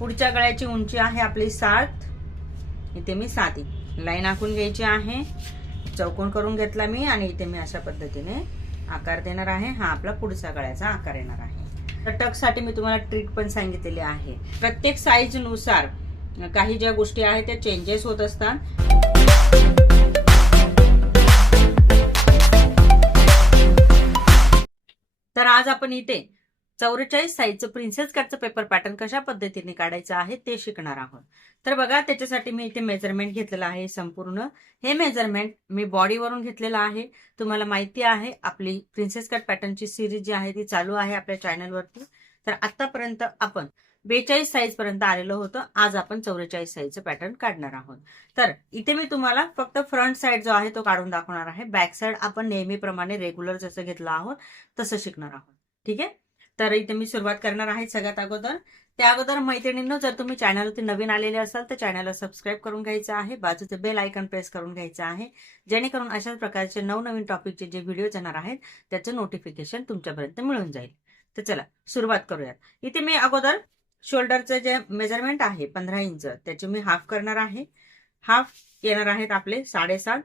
पुढच्या गळ्याची उंची आहे आपली 7, इथे मी 7 इंच लाईन आखून घ्यायची आहे, चौकोन करून घेतला मी आणि इथे मी अशा पद्धतीने आकार देणार आहे. हा आपला पुढचा गळ्याचा आकार येणार आहे. तर टक साठी मी तुम्हाला ट्रिक पण सांगितलेली आहे. प्रत्येक साईज नुसार काही ज्या गोष्टी आहेत त्या चेंजेस होत असतात. तर आज आपण इथे 44 साईजचं प्रिन्सेस कटचं पेपर पॅटर्न कशा पद्धतीने काढायचं आहे ते शिकणार आहोत. तर बघा, त्याच्यासाठी मी इथे मेजरमेंट घेतलेलं आहे. संपूर्ण हे मेजरमेंट मी बॉडीवरून घेतलेलं आहे. तुम्हाला माहिती आहे आपली प्रिन्सेस कट पॅटर्नची सिरीज जी आहे ती चालू आहे आपल्या चॅनलवरती. तर आतापर्यंत आपण 42 साईज पर्यंत आलेलो होतं. आज आपण 44 साईजचं पॅटर्न काढणार आहोत. तर इथे मी तुम्हाला फक्त फ्रंट साईड जो आहे तो काढून दाखवणार आहे. बॅक साईड आपण नेहमीप्रमाणे रेग्युलर जसं घेतलं आहोत तसं शिकणार आहोत. ठीक आहे. तर इथे मी सुरुवात करणार आहे सगळ्यात अगोदर. त्या अगोदर मैत्रिणींनो, जर तुम्ही चॅनलवरती नवीन आलेले असाल तर चॅनलला सबस्क्राईब करून घ्यायचं आहे, बाजूचे बेल आयकॉन प्रेस करून घ्यायचं आहे, जेणेकरून अशाच प्रकारचे नवनवीन टॉपिकचे जे व्हिडिओ येणार आहेत त्याचं नोटिफिकेशन तुमच्यापर्यंत मिळून जाईल. तर चला सुरुवात करूयात. इथे मी अगोदर शोल्डरचं जे मेजरमेंट आहे 15 इंच त्याचे मी हाफ करणार आहे. हाफ येणार आहेत आपले 7.5.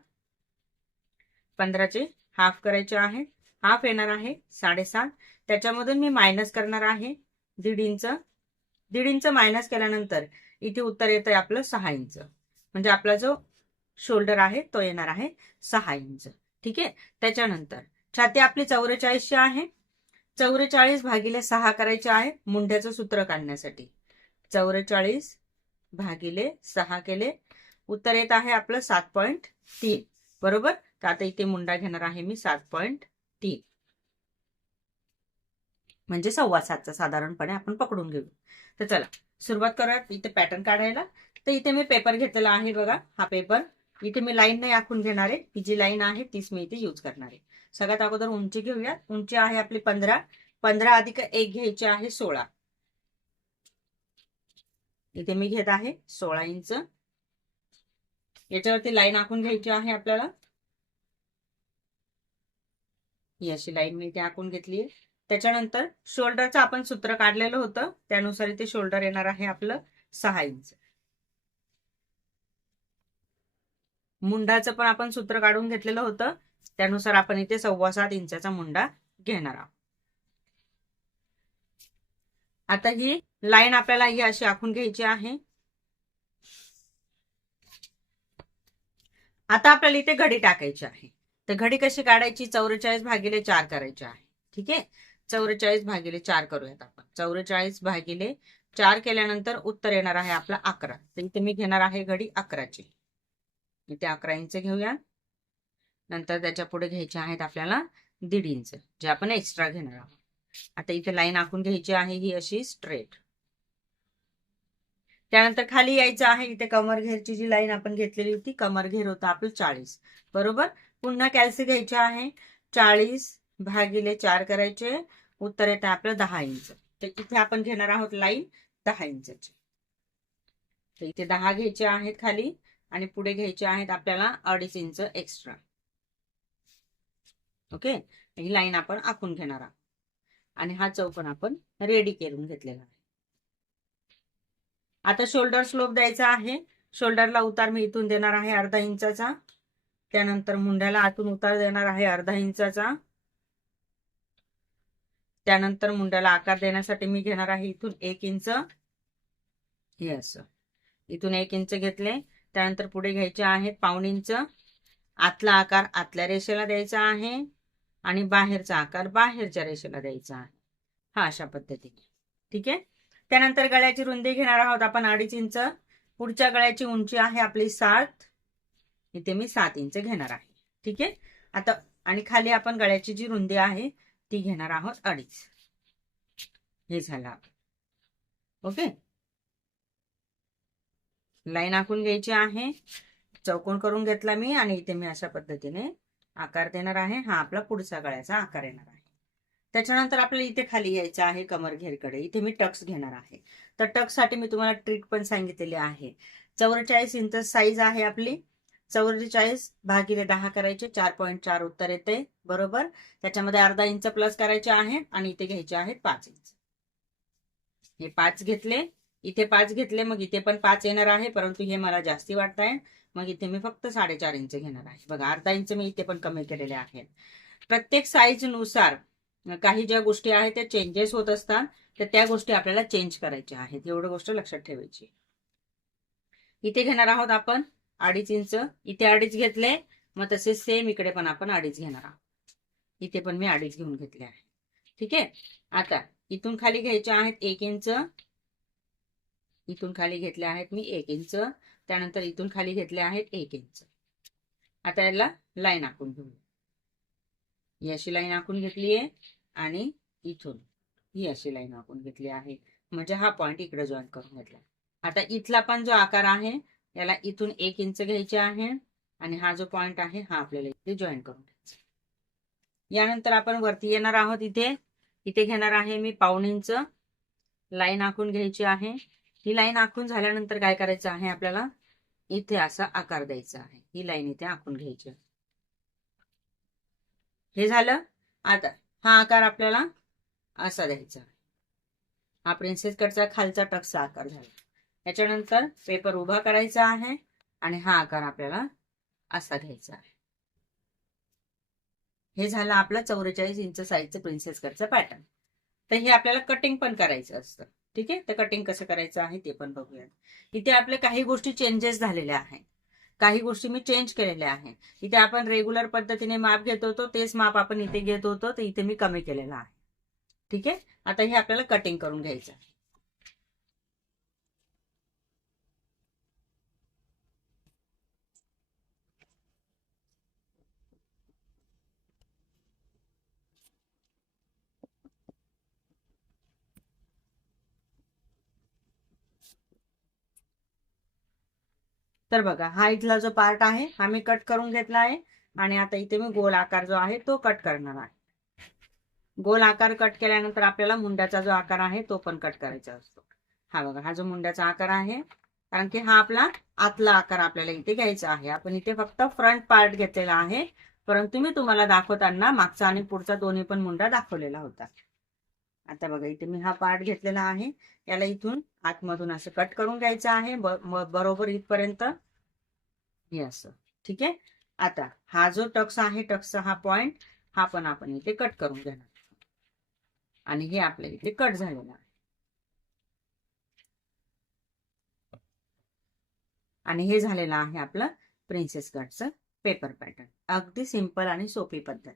15चे हाफ करायचे आहेत. हाफ येणार आहे 7.5. त्याच्यामधून मी मायनस करणार आहे 1.5 इंच. 1.5 इंच मायनस केल्यानंतर इथे उत्तर येतंय आपलं 6 इंच. म्हणजे आपला जो शोल्डर आहे तो येणार आहे 6 इंच. ठीक आहे. त्याच्यानंतर छाती आपली 44 आहे. 44 भागिले 6 करायचे आहे मुंड्याचं सूत्र काढण्यासाठी. 44 भागिले 6 केले, उत्तर येत आहे आपलं 7.3. बरोबर. तर आता इथे मुंडा घेणार आहे मी 7.3, म्हणजे 7.25चा साधारणपणे आपण पकडून घेऊ. तर चला सुरुवात करूयात इथे पॅटर्न काढायला. तर इथे मी पेपर घेतलेला आहे बघा, हा पेपर. इथे मी लाईन नाही आखून घेणार आहे, ही जी लाईन आहे तीच मी इथे यूज करणार आहे. सगळ्यात अगोदर उंची घेऊयात. उंची आहे आपली 15. 15 अधिक 1 घ्यायची आहे 16. इथे मी घेत आहे 16 इंच. याच्यावरती लाईन आखून घ्यायची आहे आपल्याला. ही अशी लाईन मी इथे आखून घेतली आहे. त्याच्यानंतर शोल्डरचं आपण सूत्र काढलेलं होतं त्यानुसार इथे शोल्डर येणार आहे आपलं 6 इंच. मुंडाचं पण आपण सूत्र काढून घेतलेलं होतं त्यानुसार आपण इथे 7.25 इंचाचा मुंडा घेणार आहोत. आता ही लाईन आपल्याला ही अशी आखून घ्यायची आहे. आता आपल्याला इथे घडी टाकायची आहे. तर घडी कशी काढायची? 44 भागिले 4 करायची आहे. ठीक आहे. 44 भागिले 4 करूयात आपण. 44 भागिले 4 केल्यानंतर उत्तर येणार आहे आपला 11. तर इथे मी घेणार आहे घडी 11ची. इथे 11 इंच घेऊया. नंतर त्याच्या पुढे घ्यायचे आहेत आपल्याला 1.5 इंच जे आपण एक्स्ट्रा घेणार आहोत. आता इथे लाईन आखून घ्यायची आहे ही अशी स्ट्रेट. त्यानंतर खाली यायचं आहे. इथे कमर घेरची जी लाईन आपण घेतलेली होती, कमर घेर होता आपलं 40. बरोबर. पुन्हा कॅल्सी घ्यायची आहे. 40 भागिले 4 करायचे, उत्तर येतं आपलं 10 इंच. तर इथे आपण घेणार आहोत लाईन 10 इंचची. तर इथे 10 घ्यायचे आहेत खाली आणि पुढे घ्यायचे आहेत आपल्याला 2.5 इंच एक्स्ट्रा. ओके. ही लाईन आपण आखून घेणार आहोत आणि हा चौकोन आपण रेडी करून घेतलेला आहे. आता शोल्डर स्लोप द्यायचा आहे. शोल्डरला उतार मी इथून देणार आहे 0.5 इंचाचा. त्यानंतर मुंड्याला आतून उतार देणार आहे 0.5 इंचाचा. त्यानंतर मुंड्याला आकार देण्यासाठी मी घेणार आहे इथून 1 इंच. हे असं इथून 1 इंच घेतले. त्यानंतर पुढे घ्यायचे आहेत 1.5 इंच. आतला आकार आतल्या रेषेला द्यायचा आहे आणि बाहेरचा आकार बाहेरच्या रेषेला द्यायचा आहे. हा अशा पद्धतीने. ठीक आहे. त्यानंतर गळ्याची रुंदी घेणार आहोत आपण 2.5 इंच. पुढच्या गळ्याची उंची आहे आपली 7. इथे मी 7 इंच घेणार आहे. ठीक आहे. आता आणि खाली आपण गळ्याची जी रुंदी आहे ती घेणार आहोत 2.5. हे झालं. ओके. लाईन आखून घ्यायची आहे. चौकोन करून घेतला मी आणि इथे मी अशा पद्धतीने आकार देणार आहे. हा आपला पुढचा गळ्याचा आकार येणार आहे. त्याच्यानंतर आपल्याला इथे खाली यायचं आहे कमर घेरकडे. इथे मी टक्स घेणार आहे. तर टक्स साठी मी तुम्हाला ट्रिक पण सांगितलेली आहे. 44 इंच साईज आहे आपली. 44 भागिले 10 करायचे, 4.4 उत्तर येते. बरोबर. त्याच्यामध्ये 0.5 इंच प्लस करायचे आहे आणि इथे घ्यायचे आहेत 5 इंच. हे 5 घेतले. इथे 5 घेतले, मग इथे पण 5 येणार आहे, परंतु हे मला जास्ती वाटत आहे, मग इथे मी फक्त 4.5 इंच घेणार आहे. बघा, अर्धा इंच मी इथे पण कमी केलेले आहेत. प्रत्येक साईज नुसार काही ज्या गोष्टी आहेत त्या चेंजेस होत असतात, तर त्या गोष्टी आपल्याला चेंज करायच्या आहेत, एवढं गोष्ट लक्षात ठेवायची. इथे घेणार आहोत आपण 2.5 इंच, इथे 2.5 घेतले, मग तसे सेम इकडे पण आपण 2.5 घेणार आहोत. इथे पण मी 2.5 घेऊन घेतले आहे. ठीक आहे. आता इथून खाली घ्यायचे आहेत 1 इंच, इथून खाली घेतले आहेत मी 1 इंच, त्यानंतर इथून खाली घेतले आहेत 1 इंच. आता याला लाईन आखून घेऊ. ही अशी लाईन आखून घेतली आहे आणि इथून ही अशी लाईन आखून घेतली आहे, म्हणजे हा पॉइंट इकडे जॉईन करून घेतला. आता इथला पण जो आकार आहे याला इथून 1 इंच घ्यायचे आहे आणि हा जो पॉइंट आहे हा आपल्याला इथे जॉईन करून घ्यायचा. यानंतर आपण वरती येणार आहोत. इथे घेणार आहे मी 1/2 इंच लाईन आखून घ्यायची आहे. ही लाईन आखून झाल्यानंतर काय करायचं आहे आपल्याला, इथे असा आकार द्यायचा आहे. ही लाईन इथे आखून घ्यायची. हे झालं. आता हा आकार आपल्याला असा द्यायचा. हा प्रिन्सेस कटचा खालचा टक्सचा आकार झाला. त्याच्यानंतर पेपर उभा करायचा आहे आणि हा आकार आपल्याला असा घ्यायचा आहे. हे झालं आपलं 44 इंच साईजचं प्रिन्सेस कटचं पॅटर्न. तर हे आपल्याला कटिंग पण करायचं असतं. ठीक आहे. तर कटिंग कसं करायचं आहे ते पण बघूया. इथे आपल्या काही गोष्टी चेंजेस झालेल्या आहेत, काही गोष्टी मी चेंज केलेल्या आहेत. इथे आपण रेग्युलर पद्धतीने माप घेत होतो, तेच माप आपण इथे घेत होतो, तर इथे मी कमी केलेलं आहे. ठीक आहे. आता हे आपल्याला कटिंग करून घ्यायचं आहे. तर बघा, हा इथला जो पार्ट आहे हा मी कट करून घेतला आहे आणि आता इथे मी गोल आकार जो आहे तो कट करणार आहे. गोल आकार कट केल्यानंतर आपल्याला मुंड्याचा जो आकार आहे तो पण कट करायचा असतो. हा बघा, हा जो मुंड्याचा आकार आहे, कारण की हा आपला आतला आकार आपल्याला इथे घ्यायचा आहे. आपण इथे फक्त फ्रंट पार्ट घेतलेला आहे, परंतु मी तुम्हाला दाखवताना मागचा आणि पुढचा दोन्ही पण मुंडा दाखवलेला होता. आता बघा, इथे मी हा पार्ट घेतलेला आहे, याला इथून आतमधून असं कट करून घ्यायचं आहे बरोबर इथपर्यंत, हे असं. ठीक आहे. आता हा जो टक्स आहे, टक्सचा हा पॉइंट, हा पण आपण इथे कट करून घेणार आणि हे आपल्या इथे कट झालेलं आहे. आणि हे झालेलं आहे आपलं प्रिन्सेस कटचं पेपर पॅटर्न. अगदी सिंपल आणि सोपी पद्धत.